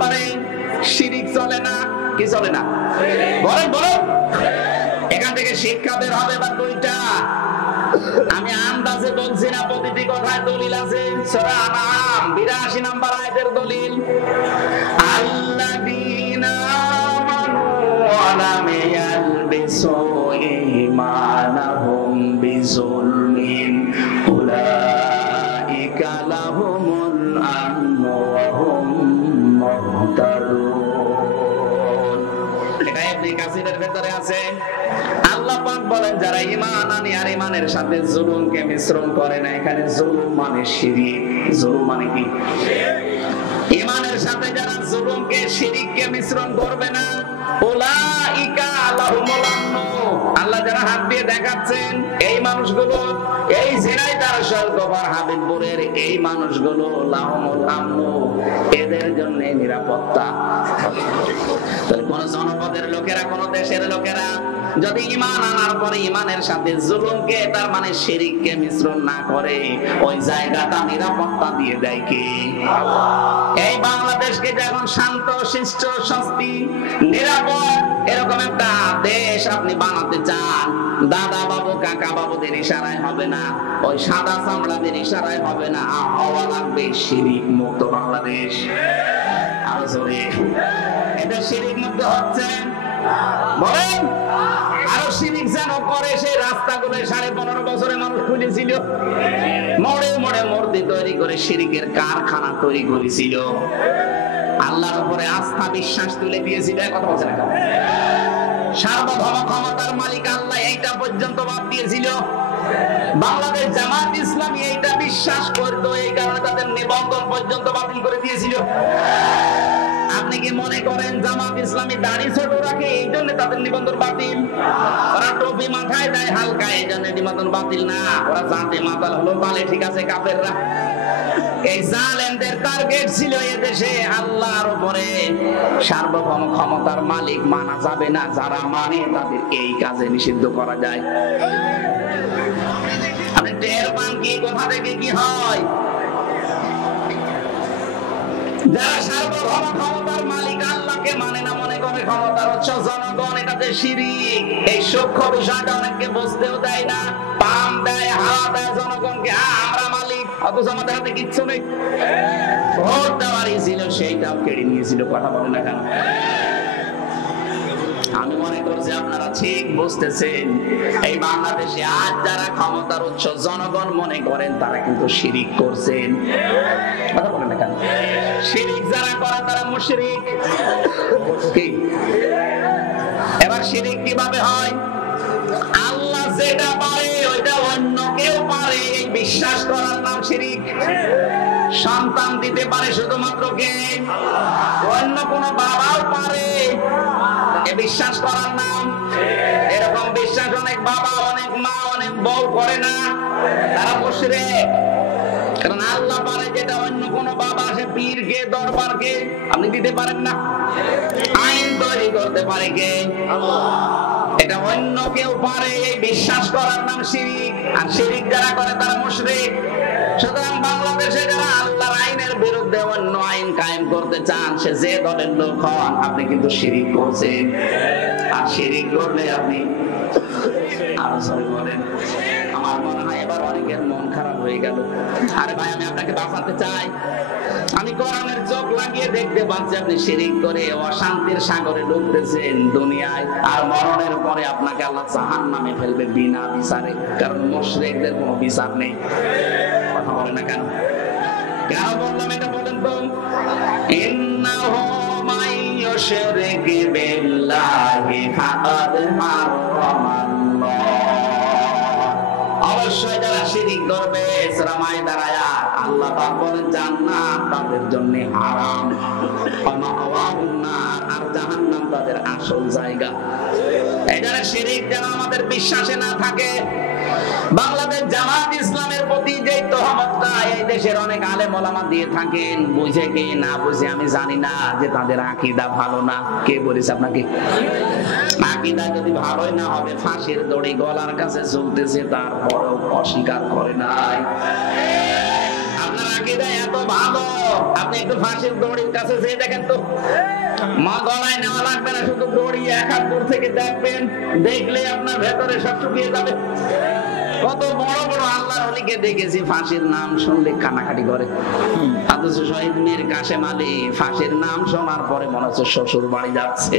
নাম্বারে শিরিক চলে না, কি চলে না? বলেন বলেন। এখান থেকে শিক্ষা বের হবে বা দুইটা। আমি আন্দাজে বলছি না, প্রতিটি কথায় দলিল আছে। সূরা আনআম 82 নম্বর আয়াতের দলিল, আল্লাযীনা আমানু ওয়া লাম ইয়ালবিসু ঈমানাহুম বিযুলমিন উলাইকা লাহুমুল আমনু ওয়া হুম মুহতাদুন। এটা ইবনে কাসিরের ভেতরে আছে। আল্লাহ পাক বলেন যারা ঈমান আনে আর ঈমানের সাথে জুলুমকে মিশ্রণ করে না, এখানে জুলুম মানে শিরক। জুলুম মানে কি? ঈমানের সাথে যারা জুলুমকে শিরককে মিশ্রণ করবে না, উলাইকা লাহুমুল আমনু, আল্লাহ যারা হাত দিয়ে দেখাচ্ছেন এই মানুষগুলো, এই ঝিনাইদহ গোপার হাবিবপুরের এই মানুষগুলো, লাহুমুল আমনু, এদের জন্য নিরাপত্তা। কোন জনপদের লোকেরা, কোন দেশের লোকেরা যদি ঈমান আনার পরে ঈমানের সাথে জুলুমকে, তার মানে শিরককে মিশ্রণ না করে, ওই জায়গাটা নিরাপত্তা দিয়ে দেয় কে? এই বাংলাদেশকে যখন শান্ত শিষ্ট স্বস্তি নিরাপদ এরকম একটা দেশ আপনি বানাতে চান, দাদা বাবু কাকা বাবুদের ইশারায় হবে না, ওই সাদা চামড়াদের ইশারায় হবে না, হওয়া লাগবে শিরক মুক্ত বাংলাদেশ। আরো জোরে, এটা শিরক মুক্ত হচ্ছে বলেন। আরো শিরক যেন করে সেই রাস্তাগুলো 15.5 বছরে মানুষ খুঁজেছিল, মোড়ে মোড়ে মূর্তি তৈরি করে শিরকের কারখানা তৈরি করেছিল, আল্লাহর উপরে আস্থা বিশ্বাস তুলে দিয়েছিল। কথা বলছে না, সার্বভৌম ক্ষমতার মালিক আল্লাহ, এইটা পর্যন্ত বাদ দিয়েছিল। বাংলাদেশ জামাত ইসলামী এইটা বিশ্বাস করতো, এই কারণে তাদের নিবন্ধন পর্যন্ত বাতিল করে দিয়েছিল। আপনি কি মনে করেন জামাত ইসলামী দাড়ি ছোট রাখে এই জন্য তাদের নিবন্ধন বাতিল? ওরা টুপি মাথায় দেয় হালকা, এই জন্য নিবন্ধন বাতিল না। ওরা জাতে মাতাল হলো, পালে ঠিক আছে কাফেররা। এই জালেমদের টার্গেট ছিল এদেশে আল্লাহর উপরে সার্বভৌম ক্ষমতার মালিক মানা যাবে না, যারা মানে তাদের এই কাজে নিষিদ্ধ করা যায়। আপনি টের পান কি কোথা থেকে কি হয়? যারা সার্বভৌম ক্ষমতার মালিক আল্লাহকে মানে না, মনে করে ক্ষমতার উৎস জনগণ, এটাতে শিরক। এই সূক্ষ্ম বিষয়টা অনেককে বুঝতেও দেয় না, পাম দেয়, হাওয়া দেয় জনগণকে, আমরা মালিক, অথচ আমাদের হাতে কিচ্ছু নেই। ভোট দেওয়ারই ছিল, সেইটাও কেড়ে নিয়েছিল। কথা বলে না কেন? আমি মনে করছি আপনারা ঠিক বুঝতেছেন। এই বাংলাদেশে আজ যারা ক্ষমতার উৎস জনগণ মনে করেন, তারা কিন্তু শিরক করছেন। কথা বলে না কেন? শিরক যারা করে তারা মুশরিক। কি? এবার শিরক কিভাবে হয়? আল্লাহ যেটা পারে ওইটা অন্য কেউ পারে, এই বিশ্বাস করার নাম শিরক। সন্তান দিতে পারে শুধুমাত্র কে? অন্য কোন বাবাও পারে, এ বিশ্বাস করার নাম। এরকম বিশ্বাস অনেক বাবা, অনেক মা, অনেক বউ করে না, তারা মুশরিক। কারণ আল্লাহ পারে যেটা অন্য কোন বাবা, সে পীরকে, দরবারকে আপনি দিতে পারেন না। আইন তৈরি করতে পারে কে? এটা অন্য কেউ পারে, এই বিশ্বাস করার নাম শিরক। আর শিরক যারা করে তারা মুশরিক। সুতরাং বাংলাদেশে যারা আল্লাহর আইনের বিরুদ্ধে অন্য আইন কায়েম করতে চান, সে যে দলের লোক হন, আপনি কিন্তু শিরক করছেন। আর শিরক করলে আপনি আরো সরি বলেন। আমার মনে হয় এবার অনেকের মন খারাপ হয়ে গেল। আরে ভাই, আমি আপনাকে বাঁচাতে চাই। আমি কোরআনের চোখ লাগিয়ে দেখতে পাচ্ছি আপনি শিরক করে অশান্তির সাগরে ডুবতেছেন দুনিয়ায়, আর মরণের পরে আপনাকে আল্লাহ জাহান্নামে ফেলবে বিনা বিচারে। কারণ মুশরিকদের কোনো বিচার নেই। কথা বলে না কেন? কেন বললাম এটা বলেন তো? ইন্নাহু মাইয়ুশরিক বিল্লাহি ফাকাদ হারামাল্লাহ। অবশ্যই যারা শিরক করবে, সূরা মাইদার আয়াত, আল্লাহ পাক বলেন জান্নাত তাদের জন্য হারাম, আর জাহান্নাম তাদের আসল জায়গা। এই যারা শিরক যেন আমাদের বিশ্বাসে না থাকে। বাংলাদেশ জামাত ইসলামের প্রতি যে তহমতটা এই দেশের অনেক আলেম ওলামা দিয়ে থাকেন, বুঝে কি না বুঝে আমি জানি না, যে তাদের আকীদা ভালো না। কে বলেছে আপনাকে? আকীদা যদি ভালোই না হবে, ফাঁসির দড়ি গলার কাছে ঝুলতেছে, তারপরেও অস্বীকার করে নাই। আপনারা আকীদা এত ভালো, আপনি একটু ফাঁসির দড়ির কাছে যেয়ে দেখেন তো, মা গলায় নেওয়া লাগবে না, শুধু দড়ি এক হাত দূর থেকে দেখবেন, দেখলে আপনার ভেতরে সব শুকিয়ে যাবে। কত বড় বড় আল্লাহর ওলিকে দেখেছি ফাঁসির নাম শুনলে কানাকাটি করে, অথচ শহীদ মীর কাসেম আলী ফাঁসির নাম শোনার পরে মনে হচ্ছে শ্বশুর বাড়ি যাচ্ছে।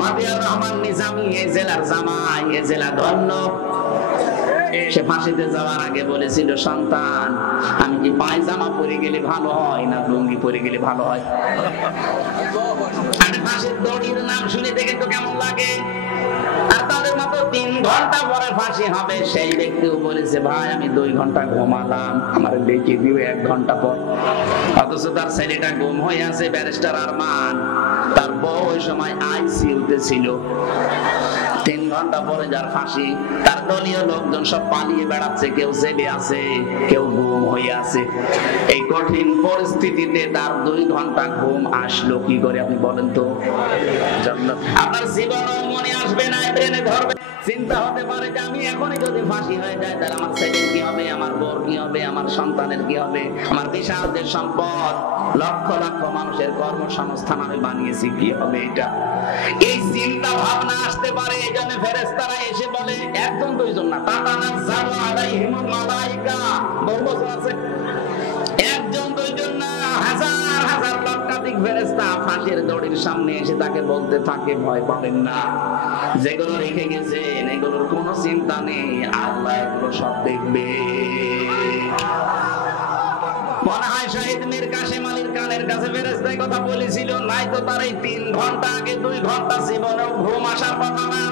মাতিয়ার রহমান নিজামী এই জেলার জামাই, এই জেলা ধন্য। সে ফাঁসিতে যাওয়ার আগে বলেছিল, সন্তান আমি কি পায়জামা পরে গেলে ভালো হয় না লুঙ্গি পরে গেলে ভালো হয়? আমি ফাঁসির দড়ির নাম শুনে দেখে তো কেমন লাগে। আর তাদের মতো 3 ঘন্টা পরে ফাঁসি হবে, সেই ব্যক্তিও বলেছে ভাই আমি 2 ঘন্টা ঘুমালাম, আমার ডেকে দিও 1 ঘন্টা পর। অথচ তার ছেলেটা গুম হয়ে আছে, ব্যারিস্টার আরমান, তার বউ ওই সময় আইসিইউতে ছিল। 3 ঘন্টা পরে যার ফাঁসি, তার দলীয় লোকজন সব পালিয়ে বেড়াচ্ছে, কেউ জেলে আছে, কেউ গুম হয়ে আছে। এই কঠিন পরিস্থিতিতে তার 2 ঘন্টা ঘুম আসলো কি করে আপনি বলেন তো? আপনার জীবনও মনে আসবে না, ব্রেনে ধরবে, চিন্তা হতে পারে যে আমি এখনই যদি ফাঁসি হয়ে যায় তাহলে আমার ছেলের কি হবে, আমার বউর কি হবে, আমার সন্তানের কি হবে, আমার বিশাল যে সম্পদ, লক্ষ লক্ষ মানুষের কর্মসংস্থান আমি বানিয়েছি, কি হবে এটা? এই চিন্তা ভাবনা আসতে পারে। এই জন্য ফেরেশতারা এসে বলে, 1 জন 2 জন না, তাতানাজ্জালু আলাইহিমুল মালায়েকা, বহু বছর আছে, 1 জন 2 জন না, হাজার হাজার লক্ষাধিক ফেরেশতা ফাঁসির দড়ির সামনে এসে তাকে বলতে থাকে, ভয় পাবেন না, যেগুলো রেখে গেছেন এগুলোর কোনো চিন্তা নেই, আল্লাহ এগুলো সব দেখবে। মনে হয় শহীদ মীর কাসেম আলীর কানের কাছে ফেরেশতায় কথা বলেছিল, নাই তো তার এই 3 ঘন্টা আগে 2 ঘন্টা জীবনেও ঘুম আসার কথা না।